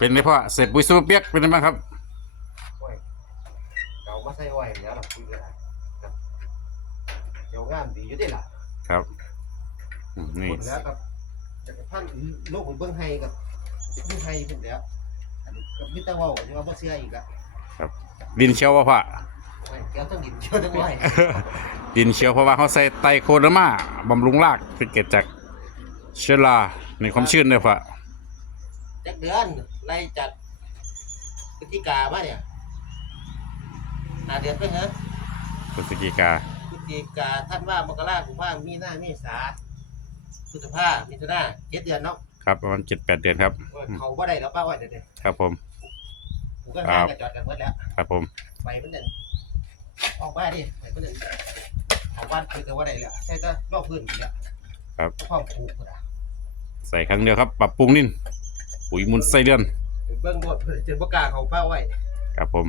เป็นไงพ่อเสร็จปุ๋ยซูเปอร์เปียกเป็นไงบ้างครับโอ้ยเก่ามาใส่ไว้แล้วล่ะคุยกันครับเดี๋ยวงามดีอยู่เด้ล่ะครับอืมนี่ หมดแล้วครับจักรพันธ์โลกเบิ่งไห้กับเบิ่งไห้เพิ่นแล้วอันกับมิตรเว้าที่ว่าบ่เชื่ออีกละดินเชียวว่าพ่อโอ้ยแก้วต้องดินเชื่อทั้งไว้ดินเชียวเพราะว่าเขาใส่ไตรโคเดอร์มาบำรุงรากที่เกิดจากเชื้อราในความชื้นเลยพ่อ จักเดือนไล่จัดพฤศจิกามาเนี่ยหาเดือนไปเหรอพฤศจิกาพฤศจิกาท่านว่ามกราคมว่ามีนาเมษาพฤษภามิถุนาเจ็ดเดือนเนาะครับประมาณเจ็ดแปดเดือนครับโอ้ยเขาบ่ได้แล้วป้าไว้เดี๋ยวนี้ครับผมผมก็ห้างกันจอดกันหมดแล้วครับผมใบมันนั่นออกมาดิใบมันนั่นออกบ้านคือแต่ว่าได้แล้วใช่แต่รอบพื้นอีกแล้วครับความผูกนะใส่ครั้งเดียวครับ ปรับปรุงนิน ปุ๋ยมุนไส้เดือน เบื้องบนเพื่อจนประกล้าเขาป้าไว้ ครับผม